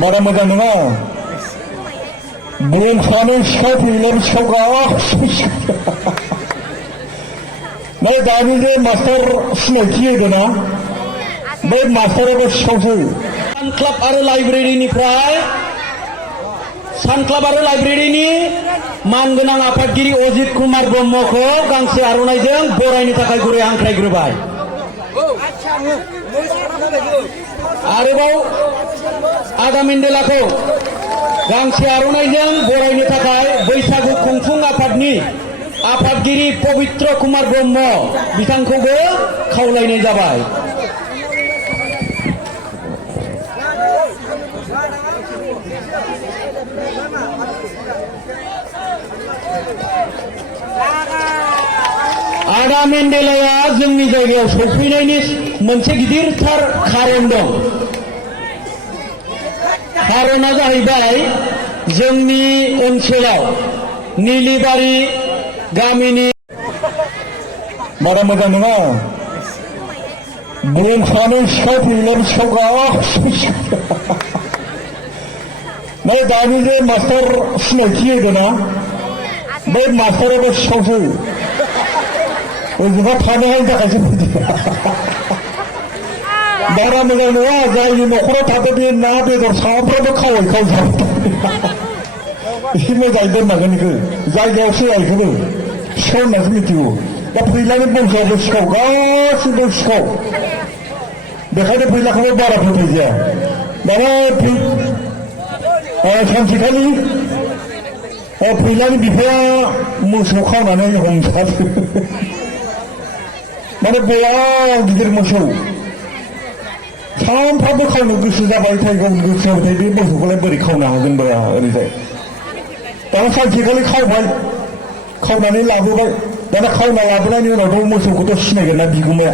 बारा मोजां नङा बुंखानो सिखाव फैलाबो सिखाव गासिबो नै दानि जे मास्टार सिनायथि होदोंना बै मास्टाराबो सिखावसो सानक्लाब आरो लाइब्रेरिनिफ्राय सानक्लाब आरो लाइब्रेरिनि मानगोनां आफादगिरि अजित कुमार ब्रह्मखौ गांसे आर'नाइजों बरायनो थाखाय गुरै हांख्रायग्रोबाय। आरोबाव आदा मेन्डेलाखौ गांसे आर'नाइजों बरायनो थाखाय बैसागु खुंफुं आफादनि आफादगिरि पबित्र कुमार ब्रह्म बिथांखौबो खावलायनाय जाबाय। आदा मेन्डेलाया जोंनि जायगायाव सफैनायनि मोनसे गिदिरथार खारन दं। खारना जाहैबाय जोंनि ओनसोलाव निलिबारि गामिनि बारा मोजां नङा बुंखानो सिखाव फैलाबो सिखाव गासिबो नै दानि जे मास्टार सिनायथि होदोंना बै मास्टाराबो सिखावसो ओजोंहा थानो हायिनि थाखायसो फैदों बारा मोजां नङा जायनि न'खराव थादों बे ना बेदर सामफ्रामबो खावै खाव जाबाय एसे मोजाङै दोननांगोन बेखौ जायगायावसो बेखौबो सिखाव होननासो मिथिगौ दा फैलानि बंसआबो सिखाव गासिबो सिखाव बेखायनो फैलाखौबो बारा फोथायजाया दाना सानसेखालि फैलानि बिफाया मोसौ खानानै हमजादों माने बेयाव गिदिर मोसौ सानफ्रामबो खावनो गोसो जाबाय थायो गावनि गोसो जाबाय थायो बे मोसौखौलाय बोरै खावनो हागोनबा ओरैजाय दाना सानसेखालि खावबाय खावनानै लाबोबाय दाना खावना लाबोनायनि उनावथ' मोसौखौथ' सिनायगोन ना बिगुमाया